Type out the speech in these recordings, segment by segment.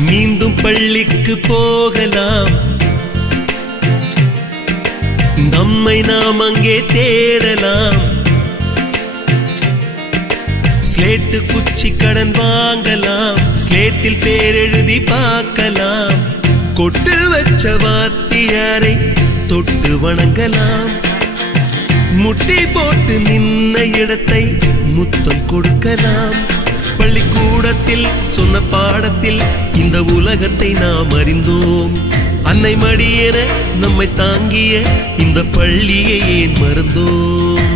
மீண்டும் பள்ளிக்கு போகலாம், நம்மை நாம் அங்கே தேடலாம். ஸ்லேட்டு குச்சி கடன் வாங்கலாம், ஸ்லேட்டில் பேர் எழுதி பார்க்கலாம். கொட்டு வச்ச வாத்தியாரை தொட்டு வணங்கலாம். முட்டி போட்டு நின்ன இடத்தை முத்தம் கொடுக்கலாம். பள்ளிக்கூடத்தில் சொன்ன பாடத்தில் இந்த உலகத்தை நாம் அறிந்தோம். அன்னை மடியென நம்மை தாங்கிய இந்த பள்ளியை ஏன் மறந்தோம்?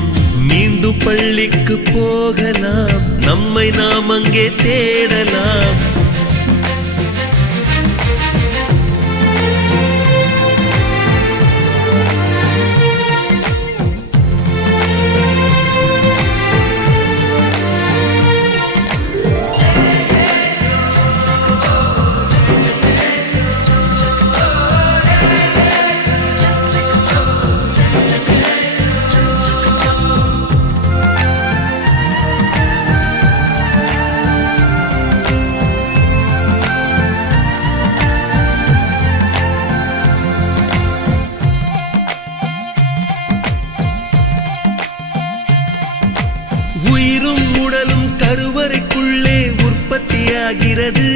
மீண்டும் பள்ளிக்கு போகலாம், நம்மை நாம் அங்கே தேடலாம். உயிரும் உடலும் கருவறைக்குள்ளே உற்பத்தியாகிறது.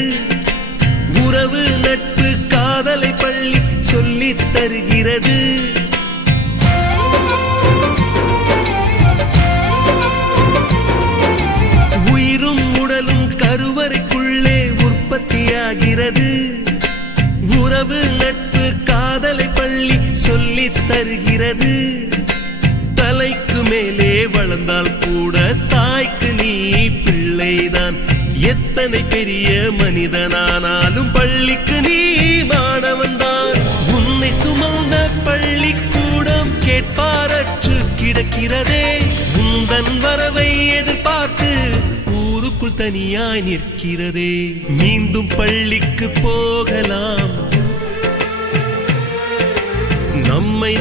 உறவு நட்பு காதலை பள்ளி சொல்லித் தருகிறது. உயிரும் உடலும் கருவறைக்குள்ளே உற்பத்தியாகிறது. உறவு நட்பு காதலை பள்ளி சொல்லித் தருகிறது. தலைக்கு மேலே வளர்ந்தால் கூட தாய்க்கு நீ பிள்ளைதான். எத்தனை பெரிய மனிதனானாலும் பள்ளிக்கு நீ மாணவன்தான். உன்னை சுமந்த பள்ளிக்கூடம் கேட்பாரற்று கிடக்கிறதே. உந்தன் வரவை எதிர்பார்த்து ஊருக்குள் தனியாய் நிற்கிறதே. மீண்டும் பள்ளிக்கு போகலாம், நம்மை